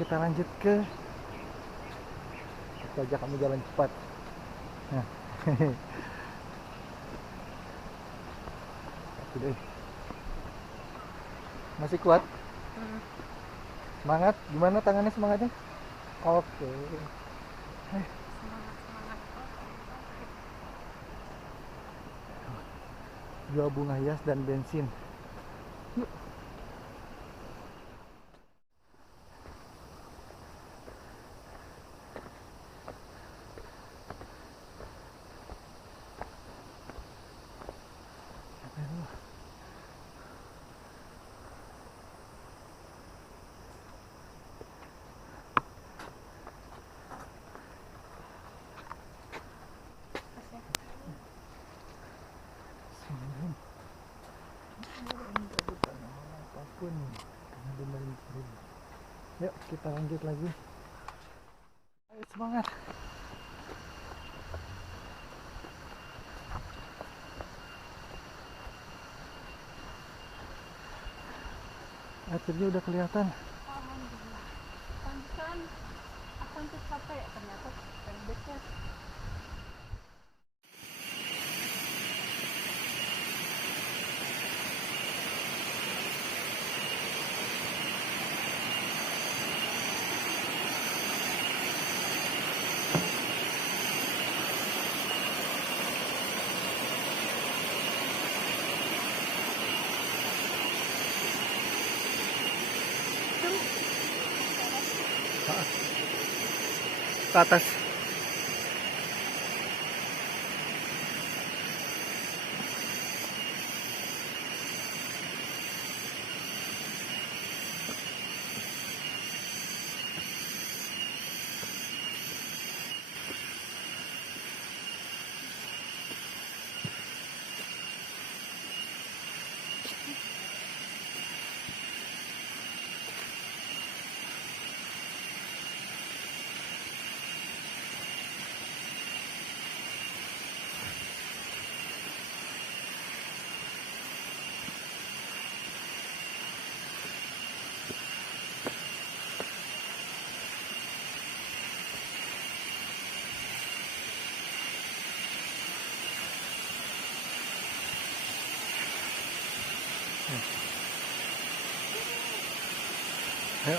kita lanjut ke, aku ajak kamu jalan cepat. Nah. Udah. Masih kuat? Semangat? Gimana tangannya semangatnya? Oke. Jual bunga hias dan bensin. Yuk. Apapun karena lumayan seru. Yuk kita lanjut lagi. Ayo semangat. Akhirnya udah kelihatan. Alhamdulillah. Pantesan akan tuh capek, ternyata pendeknya. Ke atas. Ayo.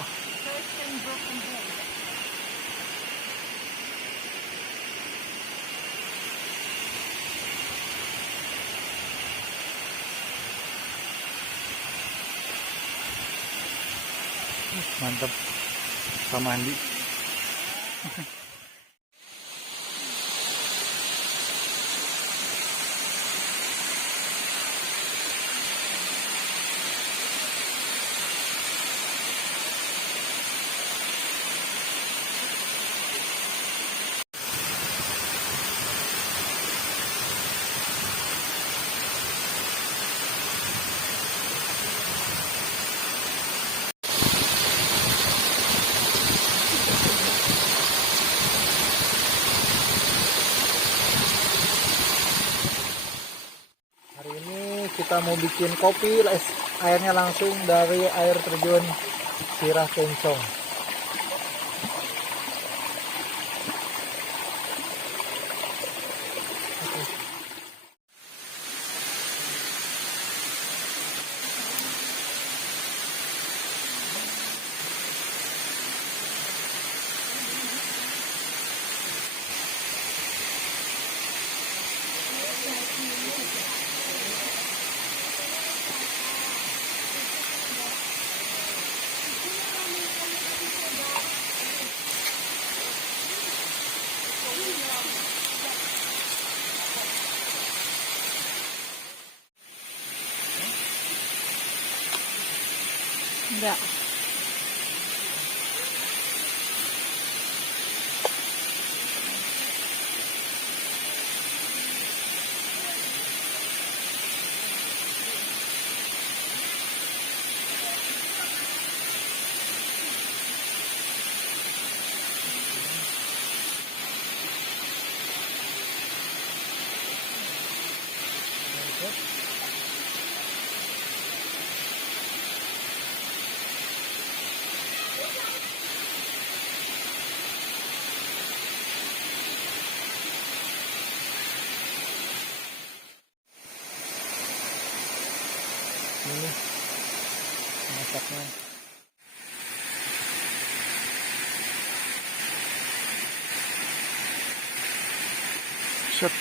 Mantap. Kita mandi. Hari ini kita mau bikin kopi, airnya langsung dari air terjun Sirah Kencong. Enggak. ini masaknya. Set.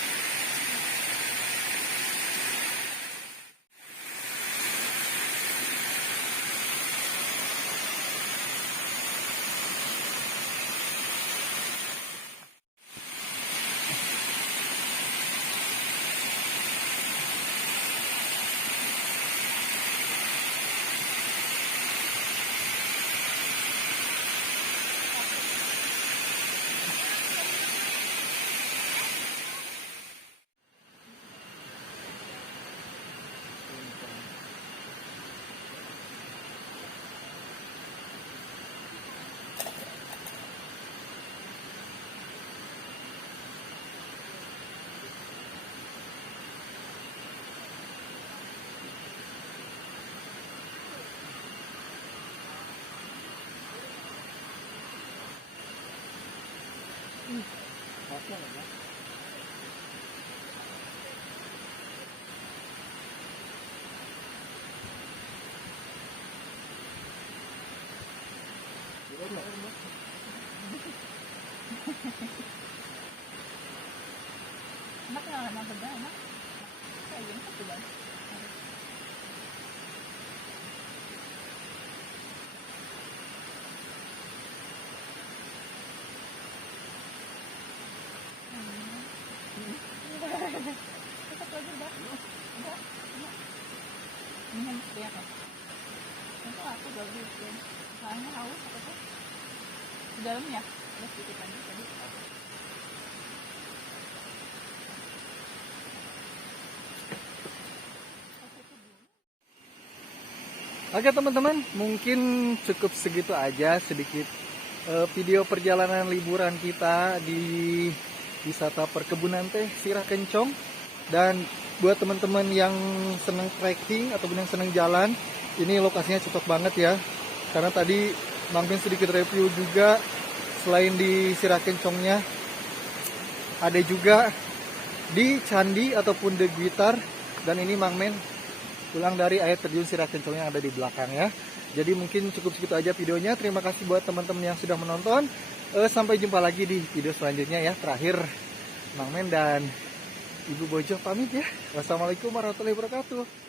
Enak nggak lama beda enak. Kayak gini satu bang. Tetap lagi dah. Enggak. Ini harus dia kan. Itu aku bagus kan. Soalnya haus apa tuh? Di dalamnya. Terus sedikit lagi tadi. Oke teman-teman, mungkin cukup segitu aja sedikit video perjalanan liburan kita di wisata perkebunan teh Sirah Kencong. Dan buat teman-teman yang senang trekking ataupun yang senang jalan, ini lokasinya cocok banget ya. Karena tadi Mang Ben sedikit review juga, selain di Sirah Kencongnya, ada juga di Candi ataupun The Guitar. Dan ini Mang Ben pulang dari air terjun Sirah Kencong yang ada di belakang ya. Jadi mungkin cukup segitu aja videonya. Terima kasih buat teman-teman yang sudah menonton. Sampai jumpa lagi di video selanjutnya ya. Terakhir Mang Men dan Ibu Bojo pamit ya. Wassalamualaikum warahmatullahi wabarakatuh.